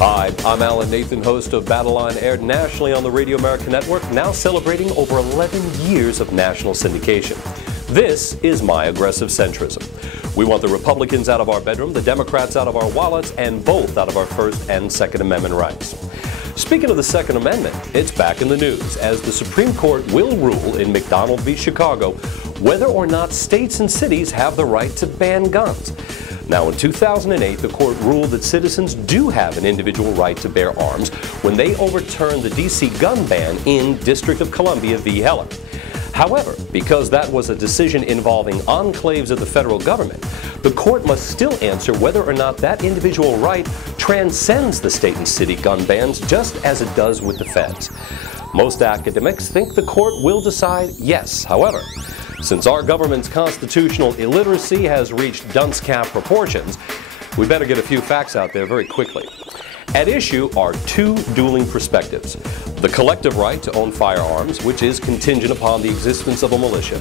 Hi, I'm Alan Nathan, host of Battle Line, aired nationally on the Radio America Network, now celebrating over 11 years of national syndication. This is My Aggressive Centrism. We want the Republicans out of our bedroom, the Democrats out of our wallets, and both out of our First and Second Amendment rights. Speaking of the Second Amendment, it's back in the news as the Supreme Court will rule in McDonald v. Chicago whether or not states and cities have the right to ban guns. Now, in 2008, the court ruled that citizens do have an individual right to bear arms when they overturned the D.C. gun ban in District of Columbia v. Heller. However, because that was a decision involving enclaves of the federal government, the court must still answer whether or not that individual right transcends the state and city gun bans, just as it does with the feds. Most academics think the court will decide yes. However, since our government's constitutional illiteracy has reached dunce cap proportions, we better get a few facts out there very quickly. At issue are two dueling perspectives: the collective right to own firearms, which is contingent upon the existence of a militia,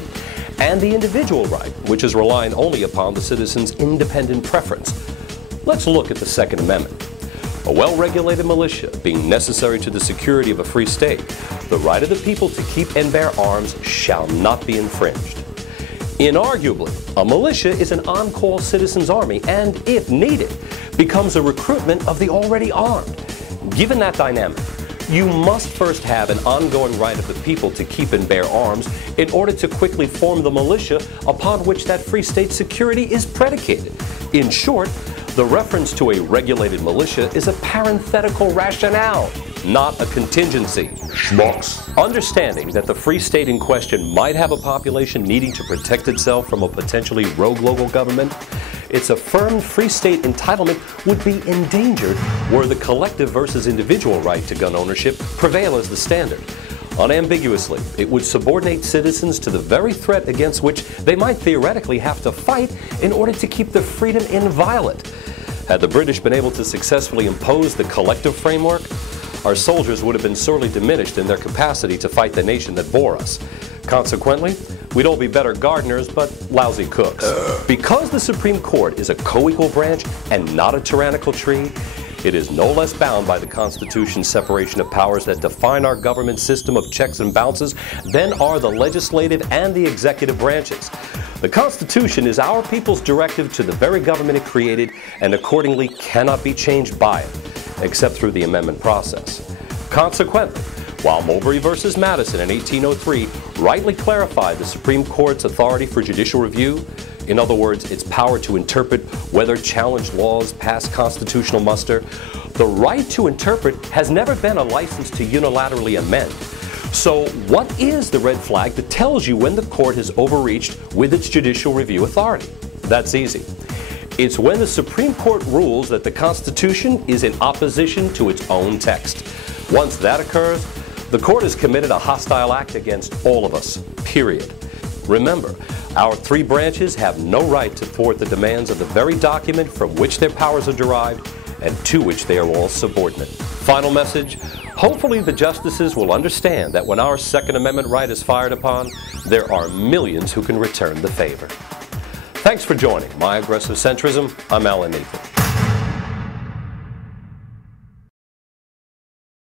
and the individual right, which is relying only upon the citizen's independent preference. Let's look at the Second Amendment. A well-regulated militia being necessary to the security of a free state, the right of the people to keep and bear arms shall not be infringed. Inarguably, a militia is an on-call citizens' army and, if needed, becomes a recruitment of the already armed. Given that dynamic, you must first have an ongoing right of the people to keep and bear arms in order to quickly form the militia upon which that free state security is predicated. In short, the reference to a regulated militia is a parenthetical rationale, not a contingency. Schmucks. Understanding that the free state in question might have a population needing to protect itself from a potentially rogue local government, its affirmed free state entitlement would be endangered were the collective versus individual right to gun ownership prevail as the standard. Unambiguously, it would subordinate citizens to the very threat against which they might theoretically have to fight in order to keep their freedom inviolate. Had the British been able to successfully impose the collective framework, our soldiers would have been sorely diminished in their capacity to fight the nation that bore us. Consequently, we'd all be better gardeners, but lousy cooks. Because the Supreme Court is a co-equal branch and not a tyrannical tree, it is no less bound by the Constitution's separation of powers that define our government system of checks and balances than are the legislative and the executive branches. The Constitution is our people's directive to the very government it created and accordingly cannot be changed by it, except through the amendment process. Consequently, while Mulberry v. Madison in 1803 rightly clarified the Supreme Court's authority for judicial review, in other words, its power to interpret whether challenged laws pass constitutional muster, the right to interpret has never been a license to unilaterally amend. So what is the red flag that tells you when the court has overreached with its judicial review authority? That's easy. It's when the Supreme Court rules that the Constitution is in opposition to its own text. Once that occurs, the court has committed a hostile act against all of us, period. Remember, our three branches have no right to thwart the demands of the very document from which their powers are derived and to which they are all subordinate. Final message: hopefully the justices will understand that when our Second Amendment right is fired upon, there are millions who can return the favor. Thanks for joining My Aggressive Centrism. I'm Alan Nathan.